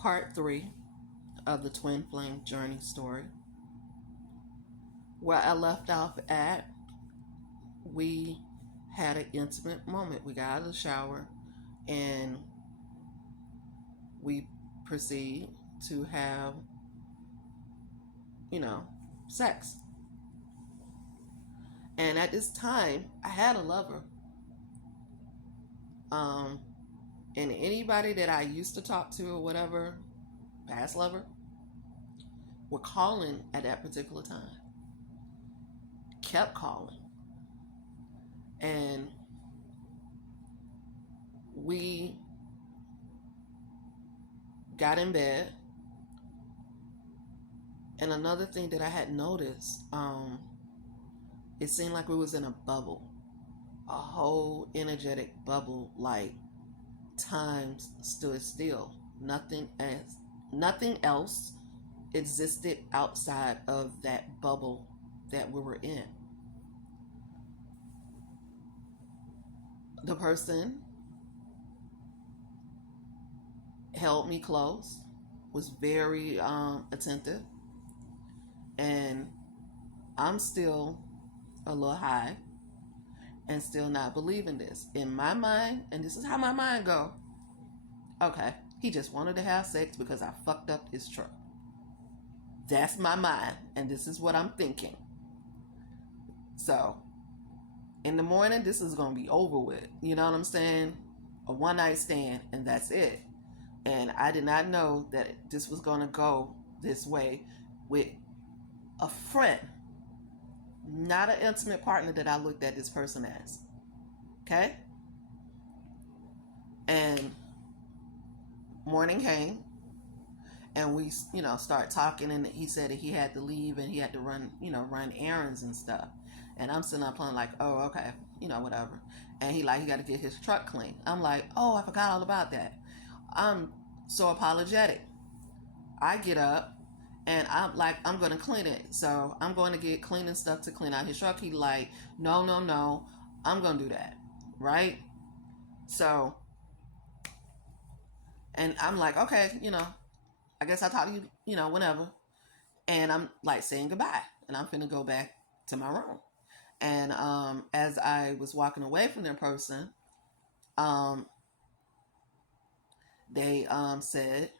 part 3 of the twin flame journey story. Where I left off at, we had an intimate moment. We got out of the shower and we proceed to have, sex. And at this time, I had a lover. And anybody that I used to talk to or whatever, past lover, were calling at that particular time. Kept calling. And we got in bed. And another thing that I had noticed, it seemed like we was in a bubble. A whole energetic bubble, like time stood still. Nothing else existed outside of that bubble that we were in. The person held me close, was very attentive, and I'm still a little high and still not believing this. In my mind, and this is how my mind go, okay, he just wanted to have sex because I fucked up his truck. That's my mind, and this is what I'm thinking. So, in the morning, this is going to be over with. You know what I'm saying? A one-night stand, and that's it. And I did not know that this was going to go this way with a friend. Not an intimate partner that I looked at this person as. Okay? And morning came, and we, start talking, and he said that he had to leave and he had to run errands and stuff. And I'm sitting up playing like, oh, okay, whatever. And he got to get his truck clean. I'm like, oh, I forgot all about that. I'm so apologetic. I get up and I'm like, I'm going to clean it. So I'm going to get cleaning stuff to clean out his truck. He like, no, I'm going to do that. Right? So, and I'm like, okay, I guess I'll talk to you, whenever. And I'm like saying goodbye. And I'm finna go back to my room. And as I was walking away from their person, they said,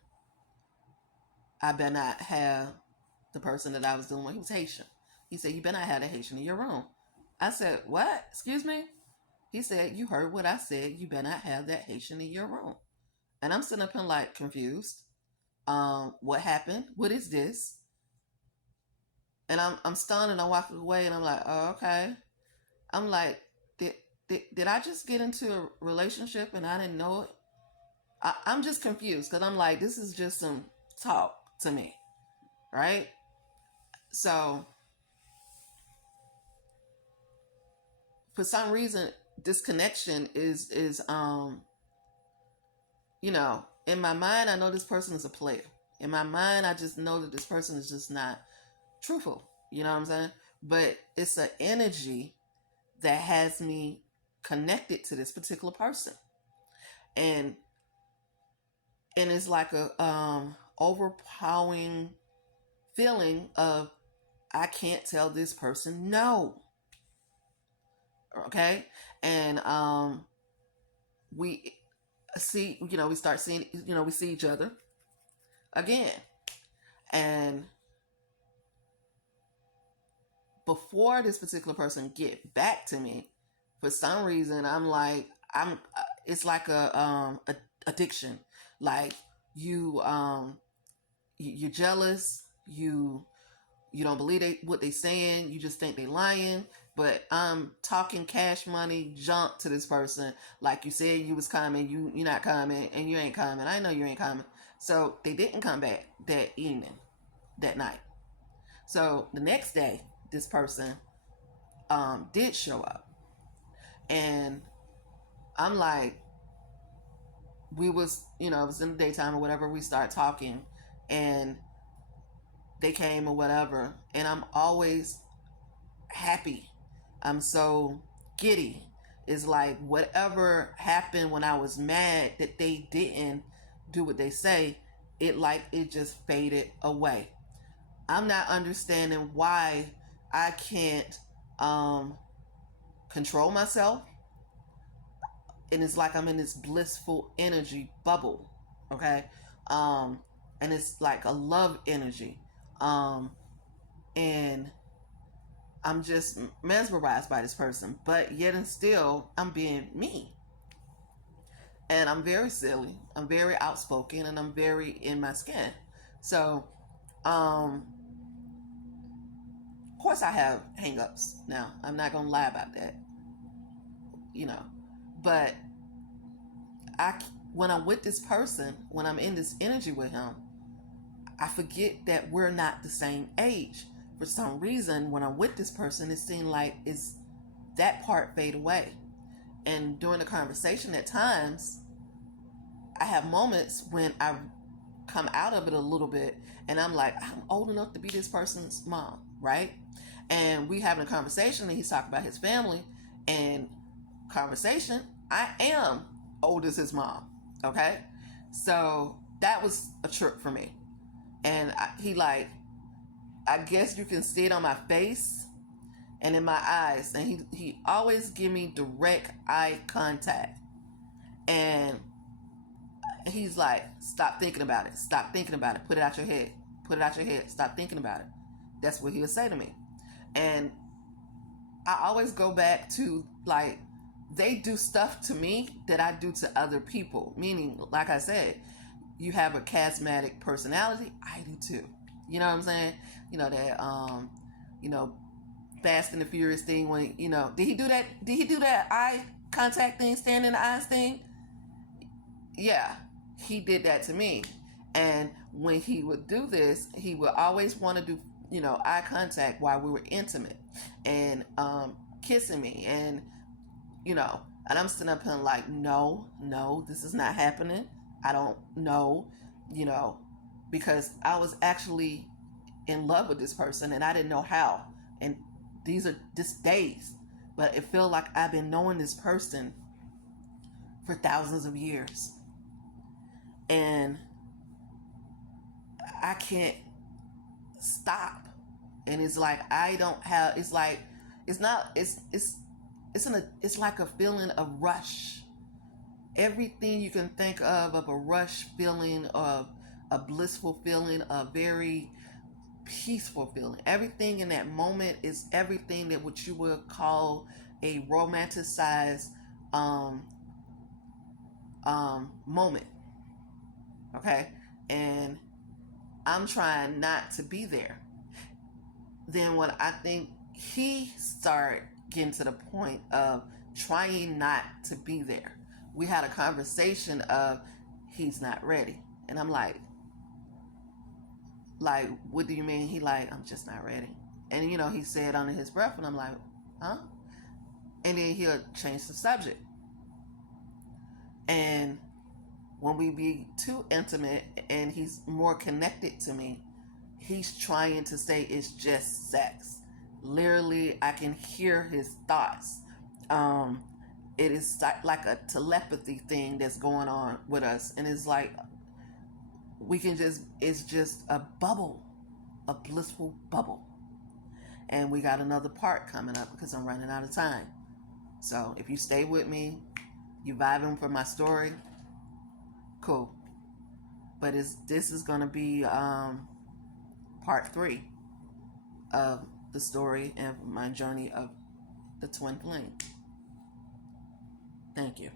I better not have the person that I was dealing with. He was Haitian. He said, you better not have a Haitian in your room. I said, what? Excuse me? He said, you heard what I said. You better not have that Haitian in your room. And I'm sitting up and like confused. What happened? What is this? And I'm stunned and I'm walking away and I'm like, oh, okay. I'm like, did I just get into a relationship and I didn't know it? I'm just confused because I'm like, this is just some talk to me, right? So for some reason, this connection is in my mind, I know this person is a player. In my mind, I just know that this person is just not truthful. You know what I'm saying? But it's an energy that has me connected to this particular person. And it's like a overpowering feeling of I can't tell this person no. Okay? And we see, we start seeing, we see each other again. And before this particular person get back to me, for some reason, I'm like, it's like a addiction. Like you're jealous. You don't believe what they saying. You just think they lying. But I'm talking cash money junk to this person. Like you said you was coming, you're not coming, and you ain't coming. I know you ain't coming. So they didn't come back that evening, that night. So the next day, this person did show up. And I'm like, it was in the daytime or whatever, we start talking and they came or whatever. And I'm always happy. I'm so giddy. It's like whatever happened when I was mad that they didn't do what they say, it just faded away. I'm not understanding why I can't control myself, and it's like I'm in this blissful energy bubble, okay? um and it's like a love energy, um and I'm just mesmerized by this person, but yet and still I'm being me. And I'm very silly, I'm very outspoken, and I'm very in my skin. So um of course I have hangups now, I'm not gonna lie about that, you know. But I, when I'm with this person, when I'm in this energy with him, I forget that we're not the same age. For some reason, when I'm with this person, it seems like it's that part fade away. And during the conversation, at times, I have moments when I come out of it a little bit, and I'm like, I'm old enough to be this person's mom, right? And we having a conversation, and he's talking about his family, and conversation, I am old as his mom, okay? So that was a trip for me. And he like, I guess you can see it on my face and in my eyes. And he always give me direct eye contact. And he's like, stop thinking about it. Stop thinking about it. Put it out your head. Put it out your head. Stop thinking about it. That's what he would say to me. And I always go back to, like, they do stuff to me that I do to other people. Meaning, like I said, you have a charismatic personality. I do too. You know what I'm saying? You know that you know, Fast and the Furious thing, when, you know, did he do that? Did he do that eye contact thing, staring in the eyes thing? Yeah, he did that to me. And when he would do this, he would always want to do, you know, eye contact while we were intimate, and kissing me, and, you know, and I'm sitting up here like, no, no, this is not happening. I don't know, you know, because I was actually in love with this person, and I didn't know how. And these are just days, but it felt like I've been knowing this person for thousands of years, and I can't stop. And it's like I don't have. It's like it's not. It's like a feeling of rush. Everything you can think of a rush feeling, of a blissful feeling, a very peaceful feeling. Everything in that moment is everything that what you would call a romanticized um, moment. Okay, and I'm trying not to be there. Then when I think he started getting to the point of trying not to be there, we had a conversation of he's not ready, and I'm like, what do you mean? He like, I'm just not ready. And, you know, he said under his breath, and I'm like, huh? And then he'll change the subject. And when we be too intimate and he's more connected to me, he's trying to say it's just sex. Literally, I can hear his thoughts. Um, it is like a telepathy thing that's going on with us. And it's like, it's just a bubble, a blissful bubble. And we got another part coming up because I'm running out of time. So if you stay with me, you vibing for my story, cool. But this is going to be part 3 of the story and my journey of the twin flame. Thank you.